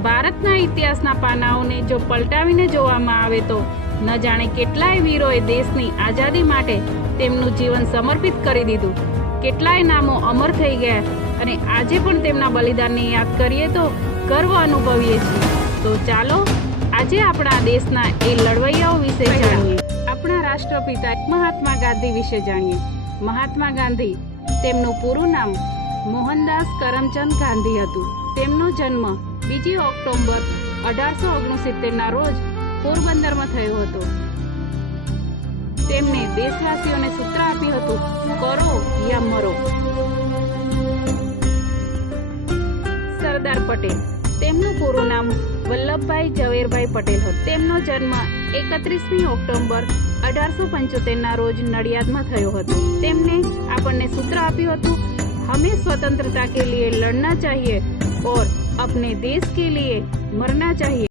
ભારતના ઇતિહાસના પાનાઓને જો પલટાવીને જોવામાં આવે તો ન જાણે કેટલાય વીરોએ દેશની આઝાદી માટે તેમનું જીવન સમર્પિત કરી દીધું. કેટલાય નામો અમર થઈ ગયા અને આજે પણ તેમના બલિદાનને યાદ કરીએ તો ગર્વ અનુભવીએ છીએ. તો ચાલો આજે આપણા દેશના એ લડવૈયાઓ વિશે જાણીએ. આપણા રાષ્ટ્રપિતા મહાત્મા ગાંધી વિશે જાણીએ. મહાત્મા ગાંધી, તેમનું પૂરું નામ મોહનદાસ કરમચંદ ગાંધી હતું. તેમનો જન્મ 2 ઓક્ટોબર 1869ના રોજ પોરબંદરમાં થયો હતો. તેમને દેશવાસીઓને સૂત્ર આપ્યું હતું, કરો યા મરો. સરદાર પટેલ, તેમનું પૂરું નામ વલ્લભભાઈ ઝવેરભાઈ પટેલ હતું. તેમનો જન્મ 31 ઓક્ટોબર 1875ના રોજ નડિયાદમાં થયો હતો. તેમને આપણને સૂત્ર આપ્યું હતું, हमें स्वतंत्रता के लिए लड़ना चाहिए और अपने देश के लिए मरना चाहिए.